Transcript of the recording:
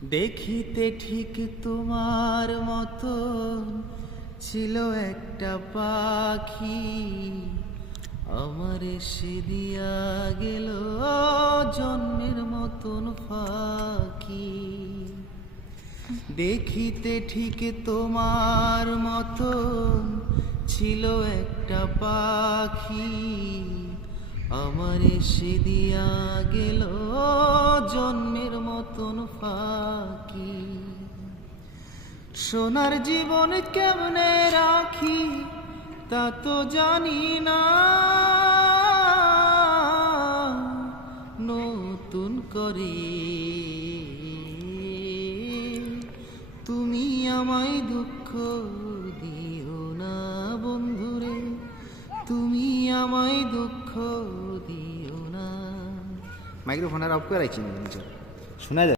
দেখিতে ঠিক তোমার মতো ছিল একটা পাখি, আমার সে দিয়া গেল জন্মের মতন ফাঁকি। দেখিতে ঠিক তোমার মতন ছিল একটা পাখি, আমার সে দিয়া গেল জন্মের মতন ফাঁকি। সোনার জীবন কেমনে রাখি তা তো জানি না, নতুন করে তুমি আমায় দুঃখ দিও না বন্ধুরে, তুমি আমায় দুঃখ দিও না। মাইক্রোফোন আর অফ করাইছি, শোনা যায়।